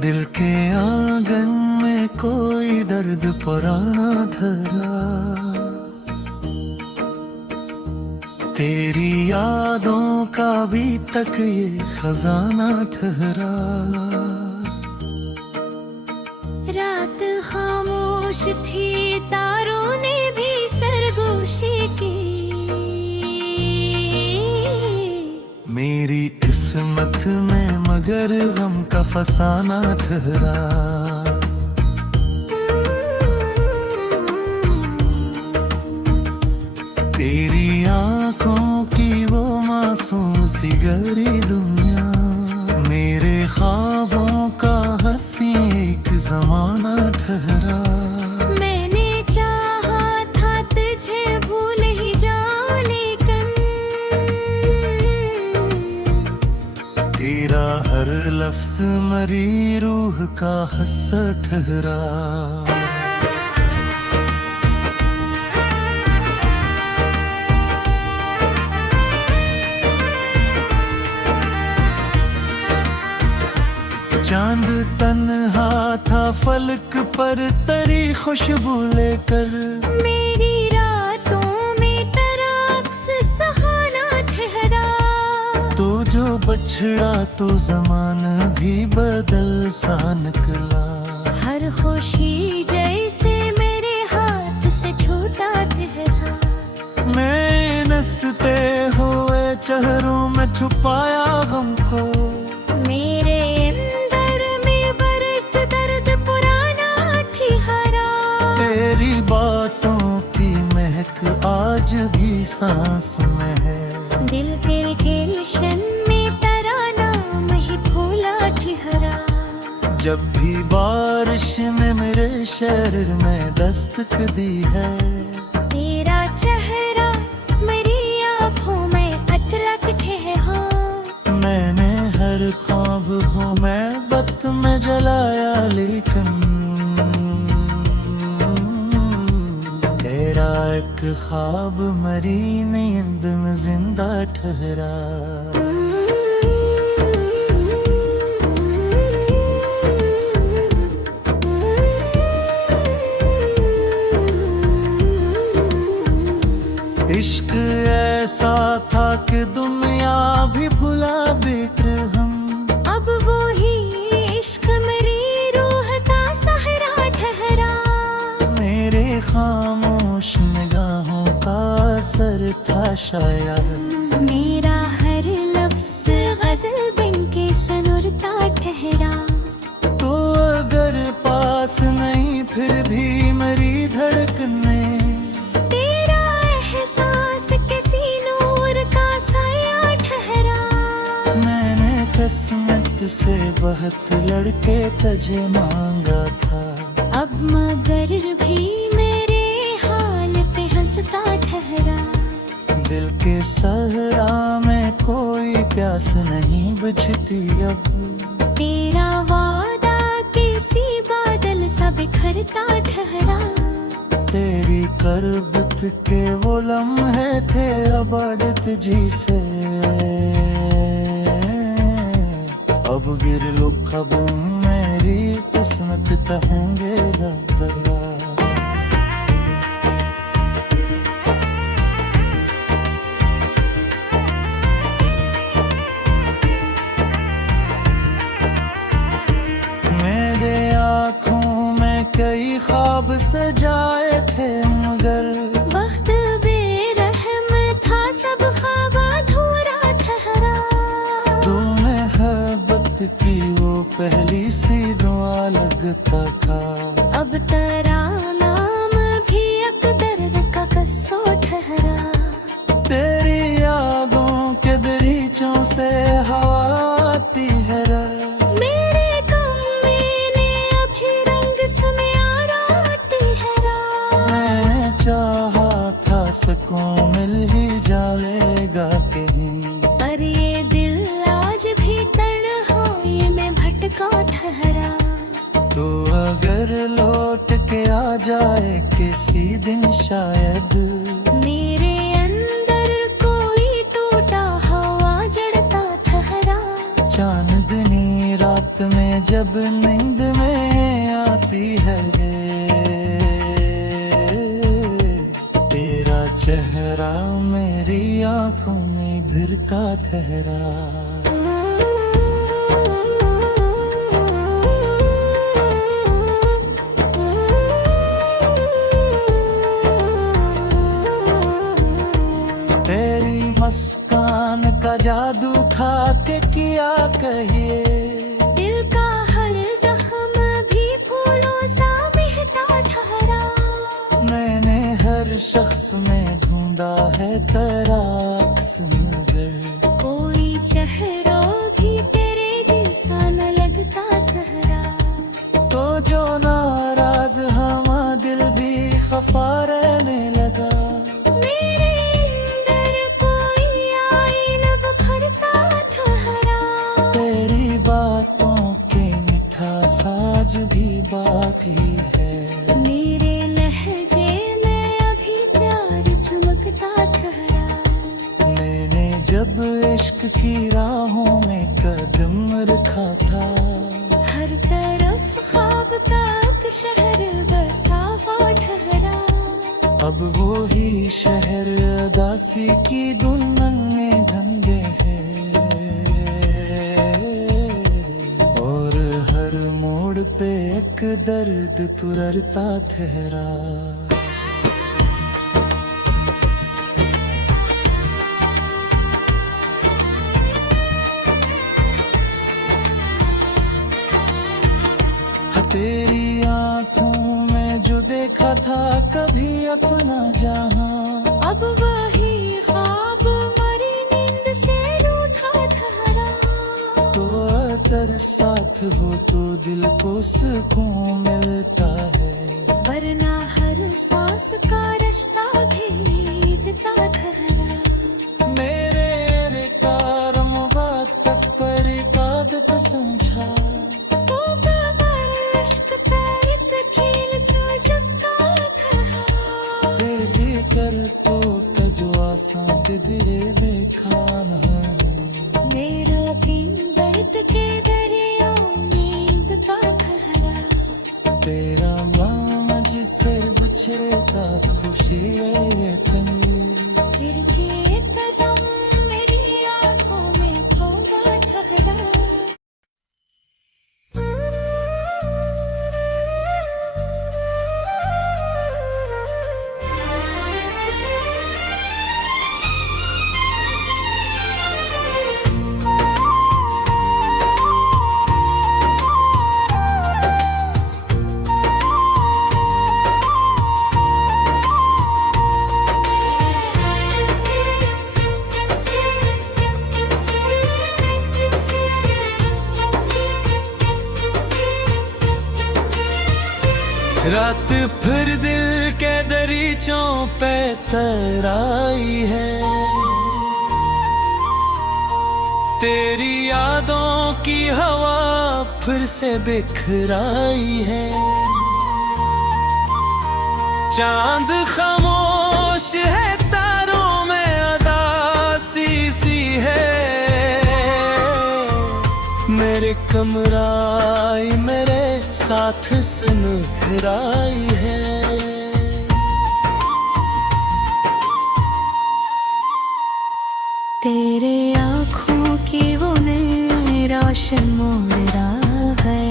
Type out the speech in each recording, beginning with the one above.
दिल के आंगन में कोई दर्द पुराना धरा, तेरी यादों का भी तक ये खजाना ठहरा। रात खामोश थी, तारों ने भी सरगोशी की। मेरी किस्मत में मगर गम का फसाना ठहरा। तेरी आंखों की वो मासूम सी गहरी दुनिया, मेरे ख्वाबों का हंसी एक जमाना ठहरा। मैंने चाहा था तुझे भूल ही जाऊं, लेकिन तेरा हर लफ्ज मरी रूह का हस्सा ठहरा। चांद तन्हा था फलक पर तेरी खुशबू लेकर, मेरी रातों में तेरा अक्स सहाना ठहरा। तो जो बछड़ा तो ज़माना भी बदल सा निकला। हर खुशी जैसे मेरे हाथ से छूटा ठहरा। मैं नसते हुए चेहरों में छुपाया गम को, मेरे अंदर में बरक दर्द पुराना ठहरा। तेरी बातों की महक आज भी सांस में है। दिल के गुलशन में तेरा नाम ही फूला ठहरा। जब भी बारिश ने मेरे शहर में दस्तक दी है, तेरा चेहरा मेरी आँखों में अतरक ठहरा। मैंने हर ख्वाब को मैं बत में जलाया, लेकिन तेरा एक ख्वाब मरी नींद में जिंदा ठहरा। इश्क ऐसा था कि दुनिया भी भुला बैठे हम। अब वो ही इश्क मेरी रूह का सहारा ठहरा। मेरे खामोश निगाहों का असर था शायद, मेरा हर लफ्ज गजल बन के सनुरता ठहरा। तो अगर पास नहीं फिर भी मेरी धड़कने, तेरा एहसास किसी नूर का साया ठहरा। मैंने किस्मत से बहुत लड़के तुझे मांगा था। अब मगर भी मेरे हाल पे हंसता ठहरा। दिल के सहरा में कोई प्यास नहीं बुझती अब, तेरा वादा किसी बादल सा बिखरता ठहरा। तेरी करबत के वो लम्हे थे अब अड़त जी से, अब गिर लो ख्वाबों मेरी किस्मत कहेंगे लगा। मेरे आँखों में कई ख्वाब सजाए थे, मगर वक्त बेरहम था, सब ख्वाब अधूरा ठहरा। तू मोहब्बत की वो पहली सी दुआ लगता था। अब तेरा नाम भी अब दर्द का कस्सो ठहरा। तेरी यादों के दरीचों से हवा आती है मेरे गम ने अभी रंग समेरा ठहरा। मैं चाहा था सुकून मिल ही जाएगा कहीं, पर ये दिल आज भी तन्हाई में भटका ठहरा। तो अगर लौट के आ जाए किसी दिन शायद, मेरे अंदर कोई टूटा हवा जड़ता ठहरा। चांदनी रात रात में जब नींद में आती है तेरा चेहरा मेरी आंखों में भिरता ठहरा। तेरी मुस्कान का जादू खा के किया कहिए, दिल का हर जख्म भी फूलों सा महका ठहरा। मैंने हर शख्स में ढूंढा है तेरा अक्स मगर कोई चेहरा भी तेरे जैसा न लगता ठहरा। तो जो नाराज हमा दिल भी खफा रहने लगा। आज भी बाकी है मेरे लहजे में अभी प्यार चमकता ठहरा। मैंने जब इश्क की राहों में कदम रखा था, हर तरफ ख्वाब का एक शहर बसा हुआ ठहरा। अब वो ही शहर उदासी की दुल्हन में धंधे है पे एक दर्द तुररता ठहरा। तेरी आंखों में जो देखा था कभी अपना जहां, अब वही ख्वाब मरी नींद से रूठा ठहरा। तो अगर साथ हो तो दिल को सुकून मिलता है, वरना हर सांस का रिश्ता भीजता ठहरा। मेरे रिकारम तक पर काद कसम छा, इश्क तैरत खेल सूझता ठहरा। बेदी कर तो कजवा सांप दिरे में खाना, मेरा दिन दर्द के दरिया नींद का ठहरा। तेरा नाम जिससे बिछड़ता खुशी है गिरते कदम मेरी आंखों में थोड़ा ठहरा। रात फिर दिल के दरीचों पे तराई है, तेरी यादों की हवा फिर से बिखराई है। चांद खामोश है तारों में अदासी सी है, मेरे कमराई मेरे साथ सनखराई है। तेरे आँखों की वो नई रोशन मोरा है,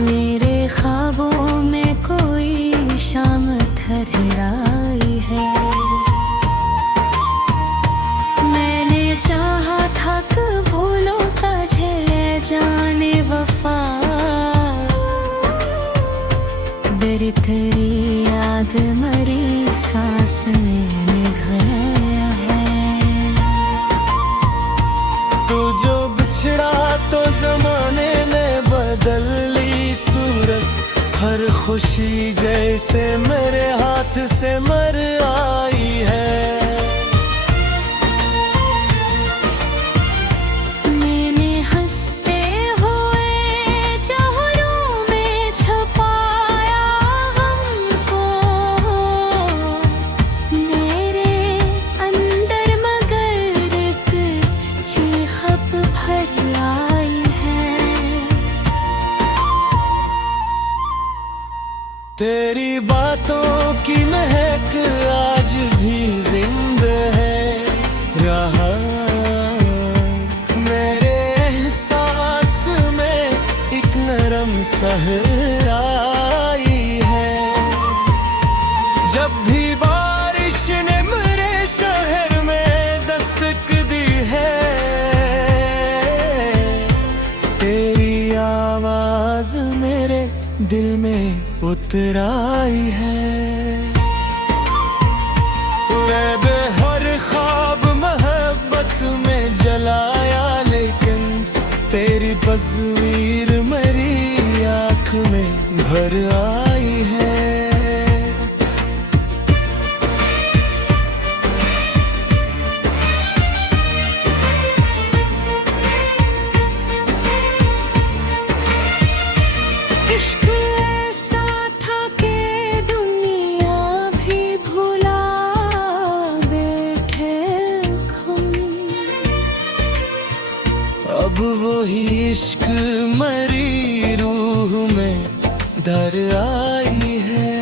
मेरे ख्वाबों में कोई शाम ठहराई है। मैंने चाहा था कबूलों का झेले जाने वफा, मेरी तेरी याद मरी सांस में निभाया है। तू जो बिछड़ा तो जमाने ने बदल ली सूरत, हर खुशी जैसे मेरे हाथ से मर आई है। मैंने हंसते हुए चेहरों में छपाया हमको, मेरे अंदर मगर एक चीख भर आई है। तेरी बातों की महक आज भी जिंदा है रहा मेरे एहसास में एक नरम सहराई है। जब भी बारिश ने मेरे शहर में दस्तक दी है तेरी आवाज मेरे दिल में उतर आई है। मैं हर ख्वाब मोहब्बत में जलाया लेकिन तेरी तस्वीर मेरी आँख में भर आई है। इश्क ऐसा था कि दुनिया भी भुला बैठे हम। अब वही इश्क मरी रूह में दर आई है।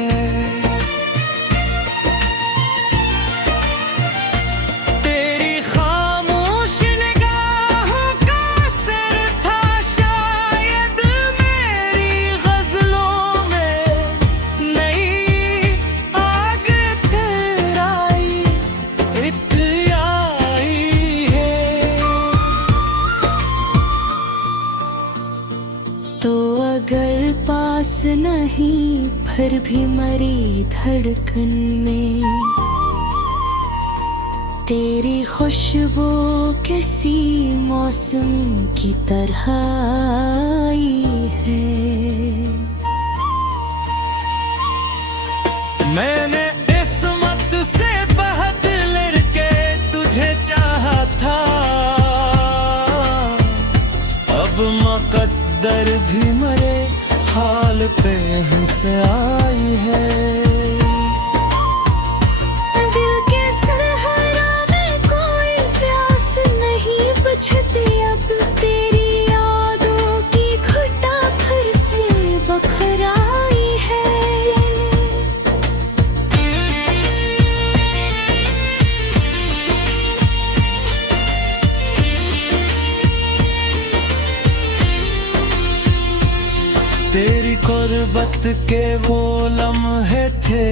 तेरी खामोश निगाहों का असर था शायद मेरी गजलों में नई आग तराई आई है। तो अगर पास नहीं फिर भी मरी धड़कन में तेरी खुशबू किसी मौसम की तरह आई है। मैंने किस्मत से बदल के तुझे चाहा था अब मुकद्दर भी मरे हाल पे हंस आई है। दिल के सहरा में कोई प्यास नहीं बुझती अब तेरी यादों की घुटा फिर से बखराई है। तेरी कुर्बत के वो लम्हे थे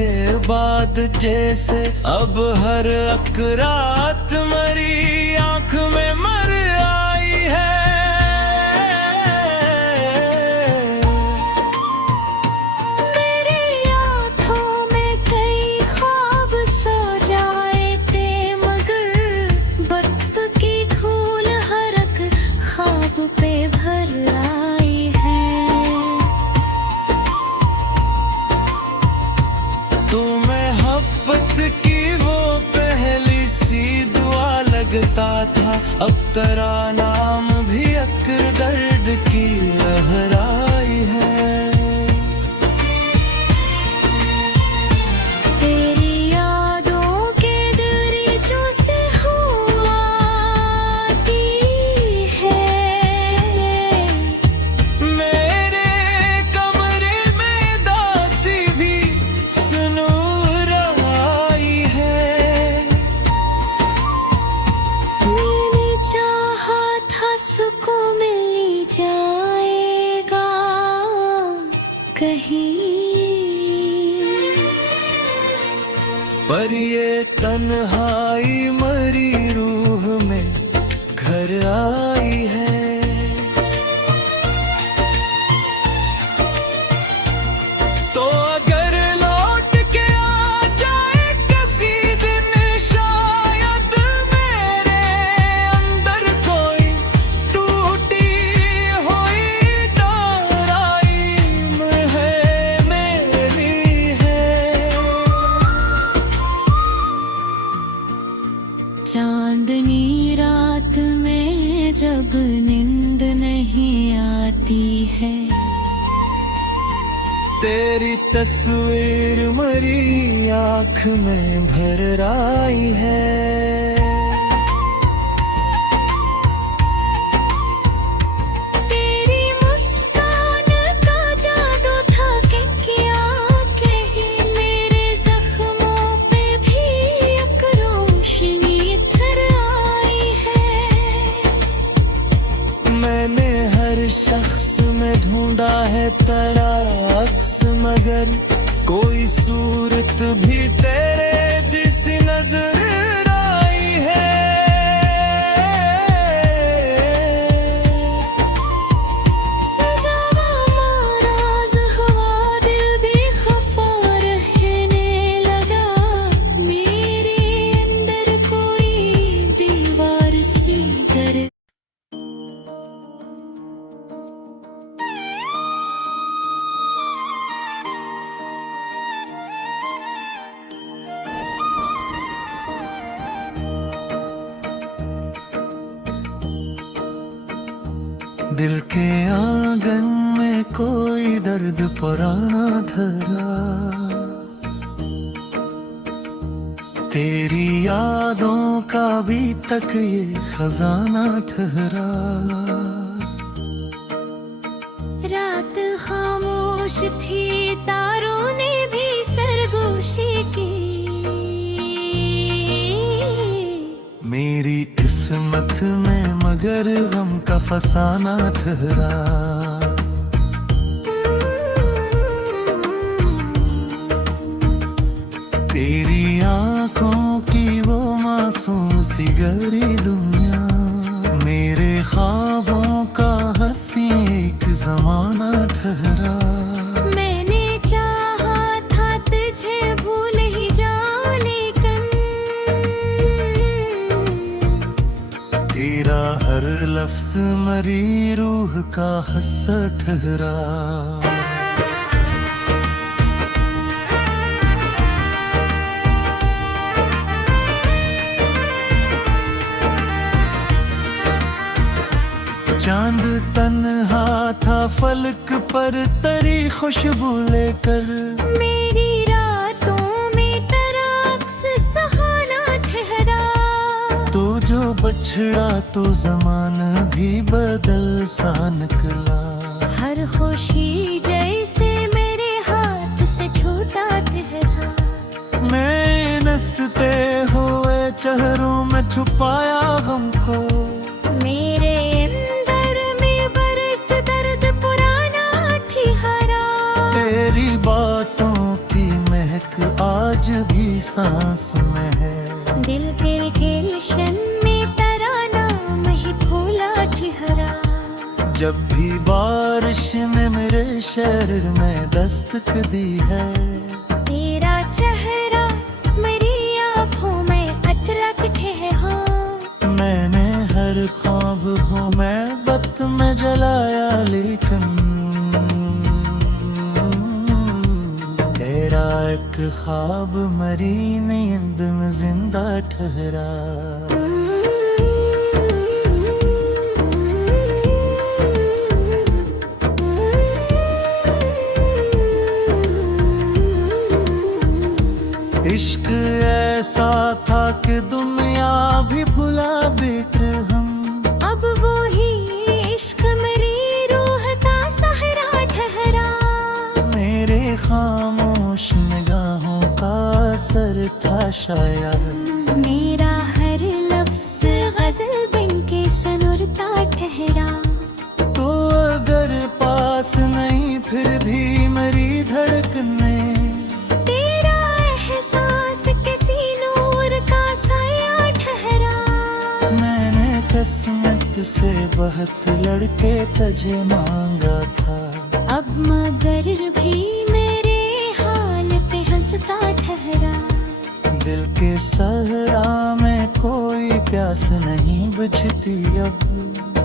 बाद जैसे अब हर एक रात मरी आंख में मर आई है। मेरी आँखों में कई ख्वाब सो जाए थे मगर वक्त की धूल हर एक ख्वाब पे भर आई है। तो मोहब्बत की वो पहली सी दुआ लगता था अब तेरा नाम भी एक दर्द की लहराई है। तेरी यादों के दरीचों से हुआ आती है। मेरे कमरे में दासी भी सुनूर आई है। मैंने चाहा था सुकून मिल जाएगा कहीं पर ये तन्हाई मरी रूह में घर आई है। तो अगर लौट के आ जाए किसी दिन शायद मेरे अंदर कोई टूटी हुई ताराई है मेरी है। चांदनी रात में जब नींद नहीं आती है तेरी तस्वीर मरी आँख में भर आई है। तरह अक्स मगर कोई सूरत भी तेरे जिसी नजर आई है। जब नाराज हुआ दिल भी खफा रहने लगा, मेरे अंदर कोई दीवार सी कर दिल के आंगन में कोई दर्द पुराना धरा, तेरी यादों का भी तक ये खजाना ठहरा। रात खामोश थी, तारों ने भी सरगोशी की। मेरी किस्मत में मगर गम का फसाना ठहरा। तेरी आंखों की वो मासूम सी गहरी दुनिया, मेरे ख्वाबों का हंसी एक जमाना ठहरा। मैंने चाहा था तुझे भूल ही जाऊं, लेकिन तेरा हर लफ्ज मरी रूह का हस्सा ठहरा। चांद तन्हा था फलक पर तरी खुशबू लेकर, मेरी रातों में तेरा अक्स सहाना ठहरा। तो जो बछड़ा तो ज़माना भी बदल सा निकला। हर खुशी जैसे मेरे हाथ से छूटा ठहरा। मैं नसते हुए चेहरों में छुपाया गम को, मेरे अंदर में बरक दर्द पुराना ठहरा। तेरी बातों की महक आज भी सांस में है। दिल के गुलशन में तेरा नाम ही फूला ठहरा। जब भी बारिश ने मेरे शहर में दस्तक दी है, तेरा चेहरा मेरी आँखों में अतरक ठहरा। मैंने हर ख्वाब को मैं बत में जलाया, लेकिन तेरा एक ख्वाब मरी नींद में जिंदा ठहरा। इश्क ऐसा था कि दुनिया भी भुला बैठे हम। अब वो ही इश्क मेरी रूह का सहारा ठहरा। मेरे खामोश निगाहों का असर था शायद। मेरा हर लफ्ज गजल बन के सनुरता ठहरा। तो अगर पास नहीं फिर भी मेरी धड़कने, तेरा एहसास किसी नूर का साया ठहरा। मैंने किस्मत से बहुत लड़के तुझे मांगा था। अब मगर भी मेरे हाल पे हंसता ठहरा। दिल के सहरा में कोई प्यास नहीं बुझती अब।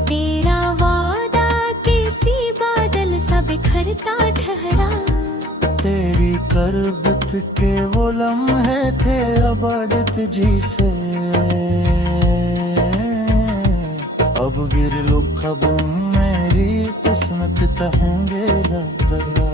तेरा वादा किसी बादल सा बिखरता ठहरा। तेरी करबत के वो लम्हे थे अब अड़त जी से। अब गिर लो कब मेरी किस्मत पे होंगे लगा।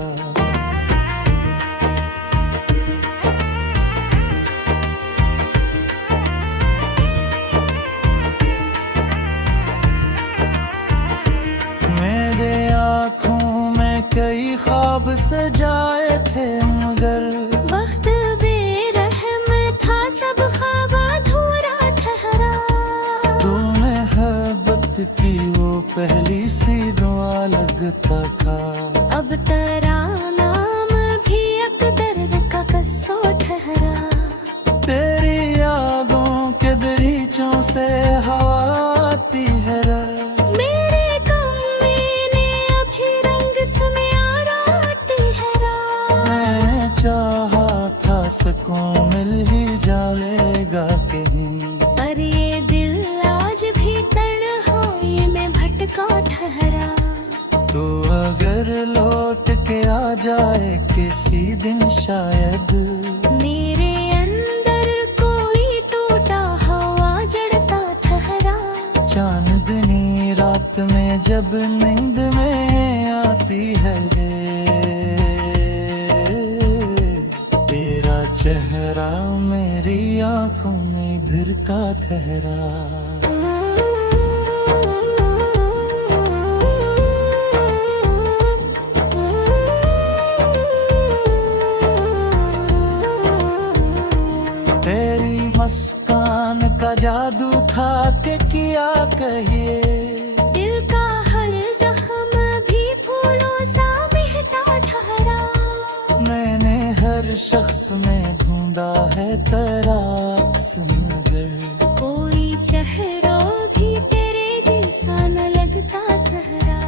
मेरे आँखों में कई ख्वाब सजाए थे, मगर वक्त बेरहम था, सब ख्वाब अधूरा ठहरा। तूने मोहब्बत की वो पहली सी दुआ लगता था। अब तेरा नाम भी एक दर्द का कस्सो ठहरा। तेरी यादों के दरीचों से हवा आती है मेरे गम ने अभी रंग समेराती है मैंने चाहा था सुकून मिल ही जाएगा कहीं, पर ये दिल आज भी तन्हाई में भटका ठहरा। तो अगर लौट के आ जाए किसी दिन शायद, मेरे अंदर कोई टूटा हवा जड़ता ठहरा। चांदनी रात में जब नींद में आती है तेरा चेहरा मेरी आंखों में भिरता ठहरा। तेरी मुस्कान का जादू था कि किया कहिए, दिल का हर जख्म भी फूलों सा महका ठहरा। मैंने हर शख्स में ढूंढा है तेरा अक्स मगर, कोई चेहरा भी तेरे जैसा न लगता ठहरा।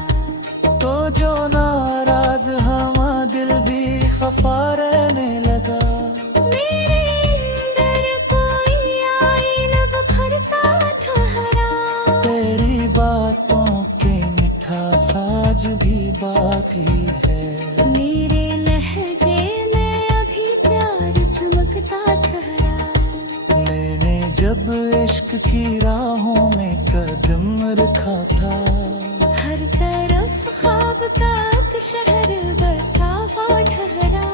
तो जो नाराज हमा दिल भी खफा रहने लगा। मेरे अंदर कोई आईना बिखरता ठहरा। तेरी बातों के मीठा साज भी बाकी है, मेरे लहजे में अभी प्यार चमकता ठहरा। मैंने जब इश्क की राहों में कदम रखा था, हर तरफ ख्वाब का एक शहर बसा हुआ ठहरा।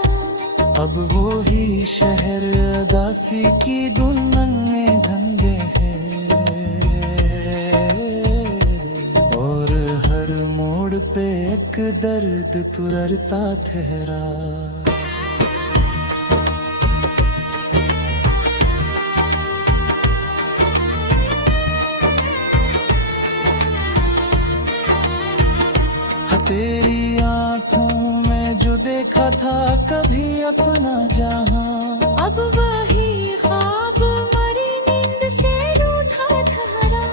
अब वो ही शहर अदासी की दुल्हन में धंधे है, और हर मोड़ पे एक दर्द तुररता ठहरा। तेरी आंखों में जो देखा था कभी अपना जहां, अब वही ख्वाब मरी नींद से रूठा ठहरा।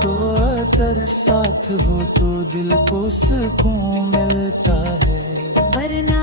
तो अगर साथ हो तो दिल को सुकून मिलता है, वरना